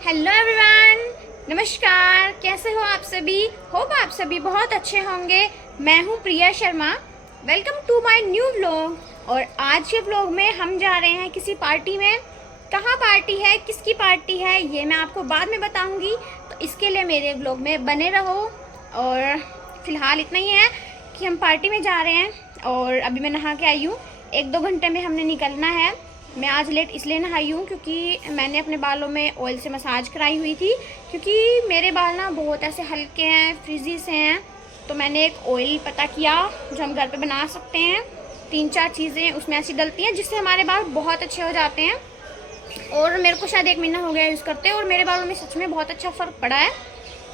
Hello everyone, नमस्कार। कैसे हो आप सभी? होप आप सभी बहुत अच्छे होंगे। मैं हूँ Priya Sharma. Welcome to my new vlog. और आज के व्लॉग में हम जा रहे हैं किसी पार्टी में। कहाँ पार्टी है, किसकी पार्टी है, ये मैं आपको बाद में बताऊंगी। तो इसके लिए मेरे व्लॉग में बने रहो। और फिलहाल इतना ही है कि हम पार्टी में जा रहे हैं और अभी मैं नहा के आई हूँ। 1-2 घंटे में हमने निकलना है। मैं आज लेट इसलिए नहाई हूँ क्योंकि मैंने अपने बालों में ऑयल से मसाज कराई हुई थी, क्योंकि मेरे बाल ना बहुत ऐसे हल्के हैं, फ्रिजी से हैं। तो मैंने एक ऑयल पता किया जो हम घर पे बना सकते हैं। 3-4 चीज़ें उसमें ऐसी डलती हैं जिससे हमारे बाल बहुत अच्छे हो जाते हैं। और मेरे को शायद 1 महीना हो गया यूज़ करते, और मेरे बालों में सच में बहुत अच्छा फ़र्क पड़ा है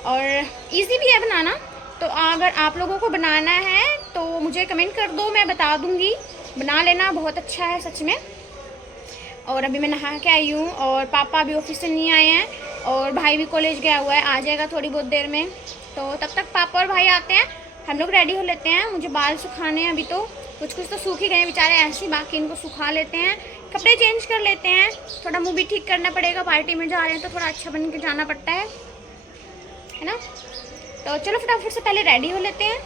और ईजी भी है बनाना। तो अगर आप लोगों को बनाना है तो मुझे कमेंट कर दो, मैं बता दूँगी। बना लेना, बहुत अच्छा है सच में। और अभी मैं नहा के आई हूँ और पापा अभी ऑफिस से नहीं आए हैं और भाई भी कॉलेज गया हुआ है, आ जाएगा थोड़ी बहुत देर में। तो तब तक पापा और भाई आते हैं, हम लोग रेडी हो लेते हैं। मुझे बाल सुखाने हैं अभी, तो कुछ कुछ तो सूख ही गए बेचारे ऐसे ही, बाकी इनको सुखा लेते हैं, कपड़े चेंज कर लेते हैं। थोड़ा मुँह भी ठीक करना पड़ेगा, पार्टी में जा रहे हैं तो थोड़ा अच्छा बन के जाना पड़ता है ना। तो चलो फटाफट से पहले रेडी हो लेते हैं।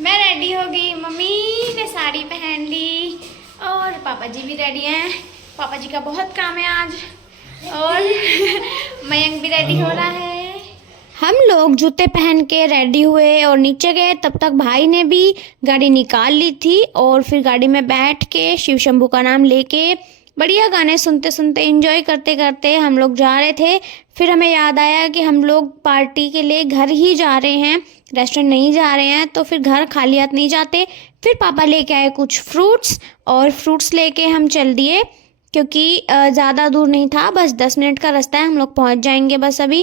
मैं रेडी हो गई, मम्मी ने साड़ी पहन ली और पापा जी भी रेडी हैं। पापा जी का बहुत काम है आज। और मयंक भी रेडी हो रहा है। हम लोग जूते पहन के रेडी हुए और नीचे गए, तब तक भाई ने भी गाड़ी निकाल ली थी और फिर गाड़ी में बैठ के शिव शंभू का नाम लेके बढ़िया गाने सुनते सुनते एंजॉय करते करते हम लोग जा रहे थे। फिर हमें याद आया कि हम लोग पार्टी के लिए घर ही जा रहे हैं, रेस्टोरेंट नहीं जा रहे हैं, तो फिर घर खाली हाथ नहीं जाते। फिर पापा लेके आए कुछ फ्रूट्स और फ्रूट्स लेके हम चल दिए, क्योंकि ज़्यादा दूर नहीं था, बस 10 मिनट का रास्ता है, हम लोग पहुंच जाएंगे बस अभी।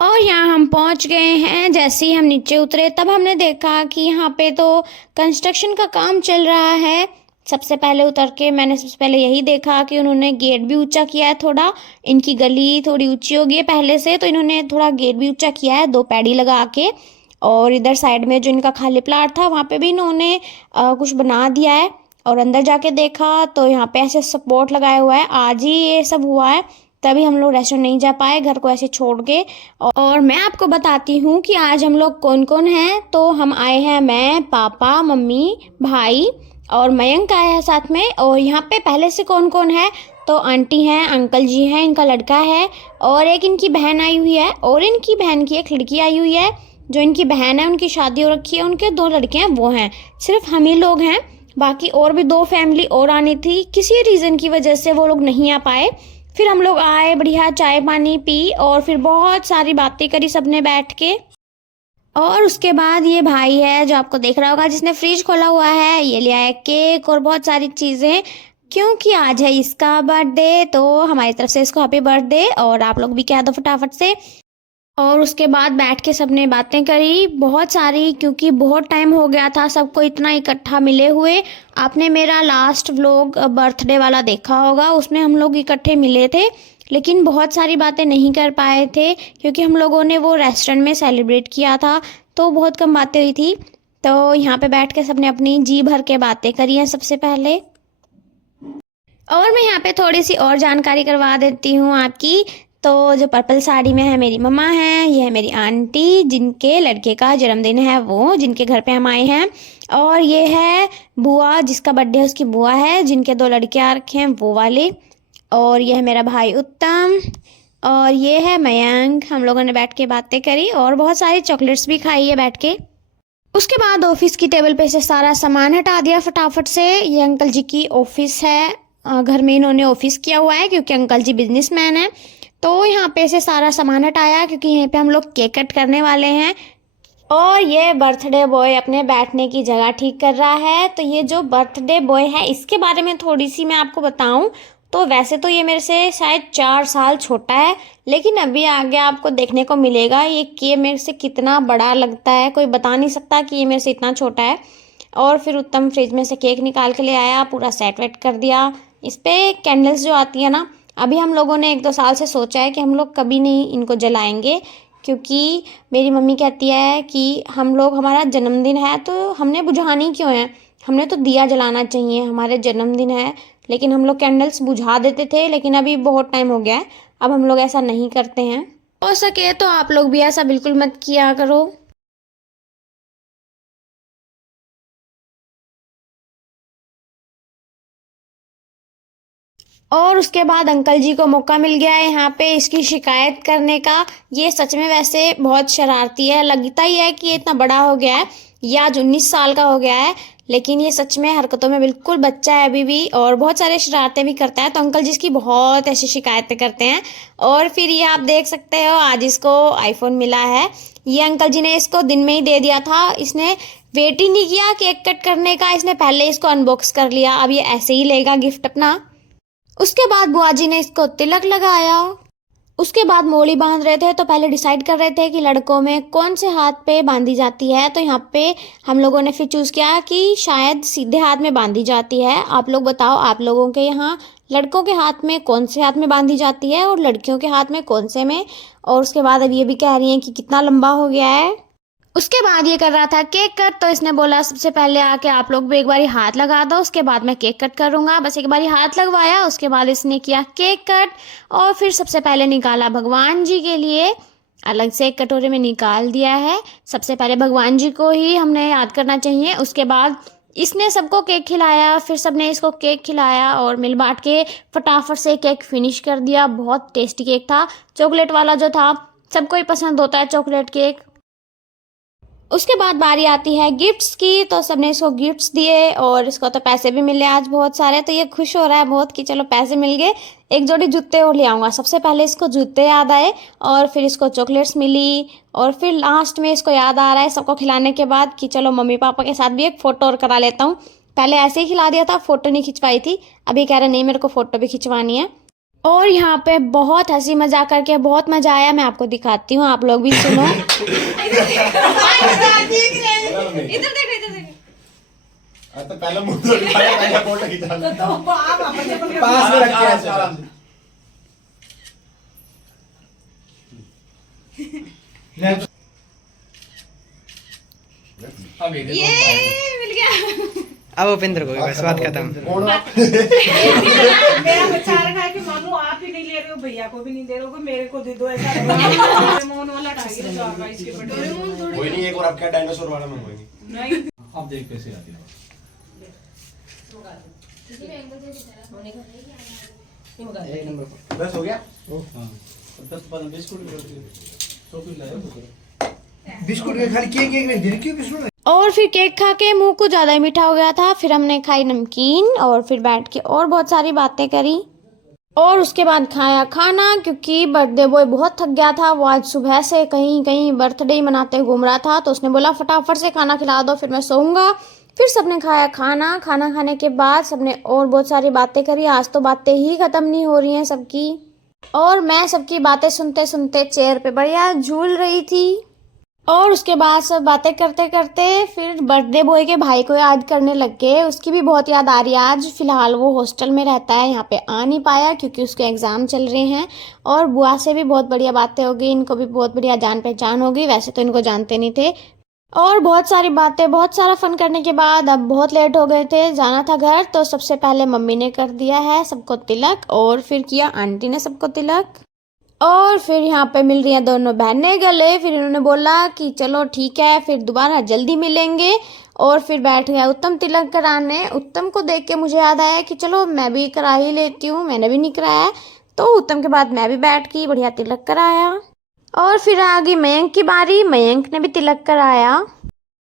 और यहाँ हम पहुंच गए हैं। जैसे ही हम नीचे उतरे तब हमने देखा कि यहाँ पे तो कंस्ट्रक्शन का काम चल रहा है। सबसे पहले उतर के मैंने सबसे पहले यही देखा कि उन्होंने गेट भी ऊंचा किया है थोड़ा। इनकी गली थोड़ी ऊंची हो गई है पहले से, तो इन्होंने थोड़ा गेट भी ऊंचा किया है 2 पैड़ी लगा के। और इधर साइड में जो इनका खाली प्लाट था वहाँ पे भी इन्होंने कुछ बना दिया है। और अंदर जाके देखा तो यहाँ पे ऐसे सपोर्ट लगाया हुआ है। आज ही ये सब हुआ है, तभी हम लोग रेस्टोरेंट नहीं जा पाए, घर को ऐसे छोड़ के। और मैं आपको बताती हूँ कि आज हम लोग कौन कौन हैं। तो हम आए हैं, मैं, पापा, मम्मी, भाई और मयंक आया है साथ में। और यहाँ पे पहले से कौन कौन है, तो आंटी हैं, अंकल जी हैं, इनका लड़का है और एक इनकी बहन आई हुई है, और इनकी बहन की एक लड़की आई हुई है। जो इनकी बहन है उनकी शादी हो रखी है, उनके 2 लड़के हैं, वो हैं। सिर्फ हम ही लोग हैं, बाकी और भी 2 फैमिली और आनी थी, किसी रीज़न की वजह से वो लोग नहीं आ पाए। फिर हम लोग आए, बढ़िया चाय पानी पी और फिर बहुत सारी बातें करी सबने बैठ के। और उसके बाद ये भाई है जो आपको देख रहा होगा, जिसने फ्रिज खोला हुआ है, ये लिया है केक और बहुत सारी चीज़ें, क्योंकि आज है इसका बर्थडे। तो हमारी तरफ से इसको हैप्पी बर्थडे, और आप लोग भी कह दो फटाफट से। और उसके बाद बैठ के सबने बातें करी बहुत सारी, क्योंकि बहुत टाइम हो गया था सबको इतना इकट्ठा मिले हुए। आपने मेरा लास्ट व्लॉग बर्थडे वाला देखा होगा, उसमें हम लोग इकट्ठे मिले थे, लेकिन बहुत सारी बातें नहीं कर पाए थे क्योंकि हम लोगों ने वो रेस्टोरेंट में सेलिब्रेट किया था, तो बहुत कम बातें हुई थी। तो यहाँ पे बैठ के सबने अपनी जी भर के बातें करी हैं सबसे पहले। और मैं यहाँ पे थोड़ी सी और जानकारी करवा देती हूँ आपकी। तो जो पर्पल साड़ी में है मेरी मम्मा है, ये है मेरी आंटी जिनके लड़के का जन्मदिन है, वो जिनके घर पे हम आए हैं। और ये है बुआ, जिसका बर्थडे है उसकी बुआ है, जिनके 2 लड़के आ रखे हैं वो वाले। और ये है मेरा भाई उत्तम, और ये है मयंक। हम लोगों ने बैठ के बातें करी और बहुत सारी चॉकलेट्स भी खाई है बैठ के। उसके बाद ऑफिस की टेबल पे से सारा सामान हटा दिया फटाफट से। ये अंकल जी की ऑफिस है, घर में इन्होंने ऑफिस किया हुआ है क्योंकि अंकल जी बिजनेसमैन है। तो यहाँ पे से सारा सामान हटाया क्योंकि यहाँ पे हम लोग केक कट करने वाले हैं। और ये बर्थडे बॉय अपने बैठने की जगह ठीक कर रहा है। तो ये जो बर्थडे बॉय है, इसके बारे में थोड़ी सी मैं आपको बताऊं तो वैसे तो ये मेरे से शायद 4 साल छोटा है, लेकिन अभी आगे आपको देखने को मिलेगा ये केक मेरे से कितना बड़ा लगता है, कोई बता नहीं सकता कि ये मेरे से इतना छोटा है। और फिर उत्तम फ्रिज में से केक निकाल के ले आया, पूरा सेट वेट कर दिया। इस पर कैंडल्स जो आती है ना, अभी हम लोगों ने 1-2 साल से सोचा है कि हम लोग कभी नहीं इनको जलाएंगे, क्योंकि मेरी मम्मी कहती है कि हम लोग, हमारा जन्मदिन है तो हमने बुझानी क्यों है, हमने तो दिया जलाना चाहिए, हमारे जन्मदिन है। लेकिन हम लोग कैंडल्स बुझा देते थे, लेकिन अभी बहुत टाइम हो गया है, अब हम लोग ऐसा नहीं करते हैं। हो सके तो आप लोग भी ऐसा बिल्कुल मत किया करो। और उसके बाद अंकल जी को मौका मिल गया है यहाँ पे इसकी शिकायत करने का। ये सच में वैसे बहुत शरारती है, लगता ही है कि ये इतना बड़ा हो गया है, ये आज 19 साल का हो गया है, लेकिन ये सच में हरकतों में बिल्कुल बच्चा है अभी भी, और बहुत सारे शरारतें भी करता है। तो अंकल जी इसकी बहुत ऐसी शिकायतें करते हैं। और फिर ये आप देख सकते हो आज इसको आईफोन मिला है। ये अंकल जी ने इसको दिन में ही दे दिया था, इसने वेट ही नहीं किया केक कट करने का, इसने पहले इसको अनबॉक्स कर लिया। अब ये ऐसे ही लेगा गिफ्ट अपना। उसके बाद बुआ जी ने इसको तिलक लगाया। उसके बाद मोली बांध रहे थे, तो पहले डिसाइड कर रहे थे कि लड़कों में कौन से हाथ पे बांधी जाती है। तो यहाँ पे हम लोगों ने फिर चूज़ किया कि शायद सीधे हाथ में बांधी जाती है। आप लोग बताओ, आप लोगों के यहाँ लड़कों के हाथ में कौन से हाथ में बांधी जाती है और लड़कियों के हाथ में कौन से में। और उसके बाद अब ये भी कह रही हैं कि कितना लंबा हो गया है। उसके बाद ये कर रहा था केक कट, तो इसने बोला सबसे पहले आके आप लोग भी एक बारी हाथ लगा दो, उसके बाद मैं केक कट करूँगा। बस एक बारी हाथ लगवाया, उसके बाद इसने किया केक कट। और फिर सबसे पहले निकाला भगवान जी के लिए, अलग से एक कटोरे में निकाल दिया है। सबसे पहले भगवान जी को ही हमने याद करना चाहिए। उसके बाद इसने सबको केक खिलाया, फिर सबने इसको केक खिलाया और मिल बांट के फटाफट से केक फिनिश कर दिया। बहुत टेस्टी केक था, चॉकलेट वाला जो था, सबको ही पसंद होता है चॉकलेट केक। उसके बाद बारी आती है गिफ्ट्स की, तो सबने इसको गिफ्ट्स दिए और इसको तो पैसे भी मिले आज बहुत सारे। तो ये खुश हो रहा है बहुत कि चलो पैसे मिल गए, एक जोड़ी जूते और ले आऊँगा। सबसे पहले इसको जूते याद आए और फिर इसको चॉकलेट्स मिली, और फिर लास्ट में इसको याद आ रहा है सबको खिलाने के बाद कि चलो मम्मी पापा के साथ भी एक फ़ोटो और करा लेता हूँ। पहले ऐसे ही खिला दिया था, फ़ोटो नहीं खिंचवाई थी। अभी कह रहे नहीं मेरे को फ़ोटो भी खिंचवानी है। और यहाँ पे बहुत हंसी मजाक करके बहुत मजा आया, मैं आपको दिखाती हूँ, आप लोग भी सुनो। इधर देखो, इधर देखो। तो पहले मुंह तो दिखाया, पहले फोटो खिंचाना। तो आप अपने पास में रख के ऐसे। ये मिल गया। अब उपेंद्र को बस बात खत्म। मेरा विचार है कि मामू आप ही नहीं ले रहे हो, भैया को भी नहीं दे रहे हो, मेरे को दे दो। ऐसा डोरेमोन वाला टाइगर जो आगा इसके पर डोरेमोन कोई नहीं, एक और आपका डायनासोर वाला मंगवाएंगे। नहीं अब देख कैसे आती है। बस हो गया। हां 10-15 बिस्कुट बिस्कुट के खाली केक एक नहीं दे रही, क्यों बिस्कुट? और फिर केक खा के मुंह कुछ ज़्यादा ही मीठा हो गया था। फिर हमने खाई नमकीन और फिर बैठ के और बहुत सारी बातें करी। और उसके बाद खाया खाना, क्योंकि बर्थडे बॉय बहुत थक गया था। वो आज सुबह से कहीं कहीं बर्थडे मनाते घूम रहा था, तो उसने बोला फटाफट से खाना खिला दो फिर मैं सोऊंगा। फिर सबने खाया खाना। खाना खाने के बाद सबने और बहुत सारी बातें करी। आज तो बातें ही ख़त्म नहीं हो रही हैं सबकी। और मैं सबकी बातें सुनते सुनते चेयर पे बढ़िया झूल रही थी। और उसके बाद सब बातें करते करते फिर बर्थडे बॉय के भाई को याद करने लग गए। उसकी भी बहुत याद आ रही है आज। फिलहाल वो हॉस्टल में रहता है, यहाँ पे आ नहीं पाया क्योंकि उसके एग्ज़ाम चल रहे हैं। और बुआ से भी बहुत बढ़िया बातें हो गई, इनको भी बहुत बढ़िया जान पहचान हो गई। वैसे तो इनको जानते नहीं थे। और बहुत सारी बातें, बहुत सारा फन करने के बाद अब बहुत लेट हो गए थे, जाना था घर। तो सबसे पहले मम्मी ने कर दिया है सबको तिलक, और फिर किया आंटी ने सबको तिलक। और फिर यहाँ पे मिल रही हैं दोनों बहनें गले। फिर इन्होंने बोला कि चलो ठीक है फिर दोबारा जल्दी मिलेंगे। और फिर बैठ गया उत्तम तिलक कराने। उत्तम को देख के मुझे याद आया कि चलो मैं भी करा ही लेती हूँ, मैंने भी नहीं कराया। तो उत्तम के बाद मैं भी बैठ गई, बढ़िया तिलक कराया। और फिर आ गई मयंक की बारी, मयंक ने भी तिलक कराया।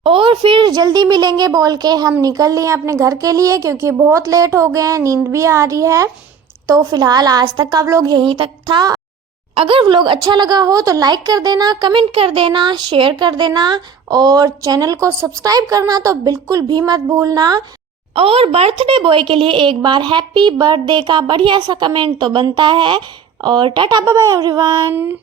और फिर जल्दी मिलेंगे बोल के हम निकल लिए अपने घर के लिए, क्योंकि बहुत लेट हो गए हैं, नींद भी आ रही है। तो फिलहाल आज तक का व्लॉग यहीं तक था। अगर व्लॉग अच्छा लगा हो तो लाइक कर देना, कमेंट कर देना, शेयर कर देना, और चैनल को सब्सक्राइब करना तो बिल्कुल भी मत भूलना। और बर्थडे बॉय के लिए एक बार हैप्पी बर्थडे का बढ़िया सा कमेंट तो बनता है। और टाटा बाय बाय एवरीवन।